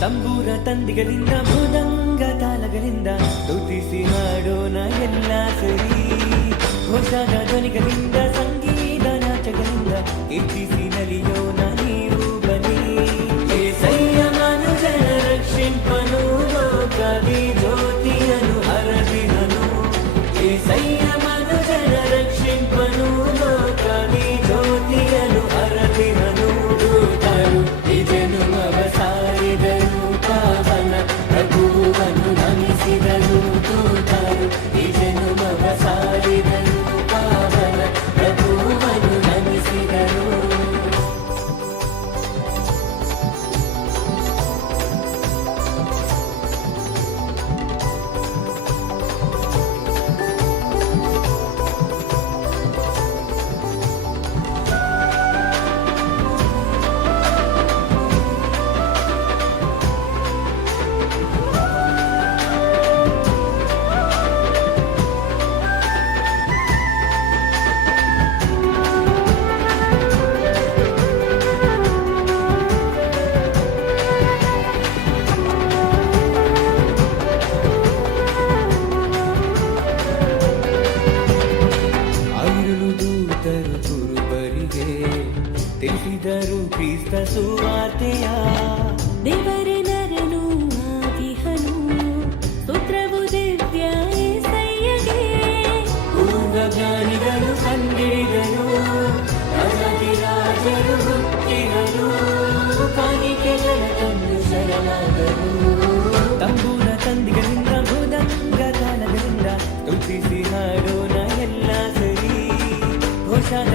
ತಂಬೂರ ತಂದಿಗಳಿಂದ ಮೃದಂಗ ತಾಳಗಳಿಂದ ಸ್ತುತಿಸಿ ಹಾಡೋಣ ಎಲ್ಲ ಸರಿ ಹೊಸದ ಧ್ವನಿಗಳಿಂದ ಸಂಗೀತ ನಾಚಗಳಿಂದ ಕೀರ್ತಿಸಿ moving ಕುರುಬರಿಗೆ ತಿಳಿಸಿದರು ಕ್ರಿಸ್ತ ಸುವಾರ್ತೆಯ ದೇವರೇ ನರನು ಆದಿಹನು ಸ್ತೋತ್ರವು ದಿವ್ಯ ಏಸಯ್ಯಗೆ ಪೂರ್ವ ಜ್ಞಾನಿಗಳು ಕಂಡಿಡಿದರು ರಾಜರು ಹುಟ್ಟಿದರು ಕಾಣಿಕೆಗಳ ತಂದು ಶರಣಾದರು ತಂಬೂರ ತಂದಿಗಳಿಂದ ಮೃದಂಗ ತಾಳಗಳಿಂದ ಸ್ತುತಿಸಿ ಹಾಡೋಣ ಎಲ್ಲ ಸರಿ ಘೋಷಾದ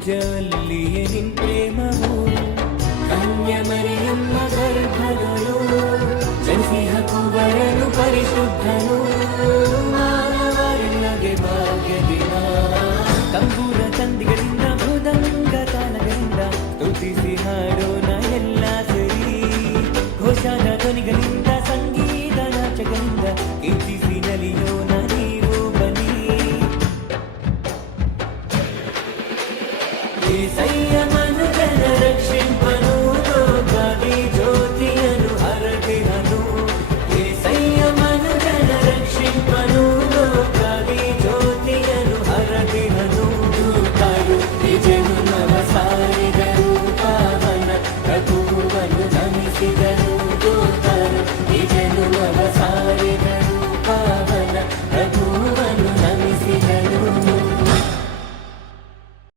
ಪೂಜಲ್ಲಿಯೇ ನಿನ್ ಪ್ರೇಮವು ಕನ್ಯಮರಿಯಮ್ಮ ಗರ್ಭಗಳು ಜನಿಸಿ ಹಕ್ಕುವರನು ಪರಿಶುದ್ಧನು ಮಾನವರಿಲ್ಲದೆ ಭಾಗ್ಯ ದಿನ ತಂಬೂರ ತಂದಿಗಳಿಂದ ಮೃದಂಗ ತಾಳಗಳಿಂದ ಸ್ತುತಿಸಿ ಹಾಡೋಣ Latina.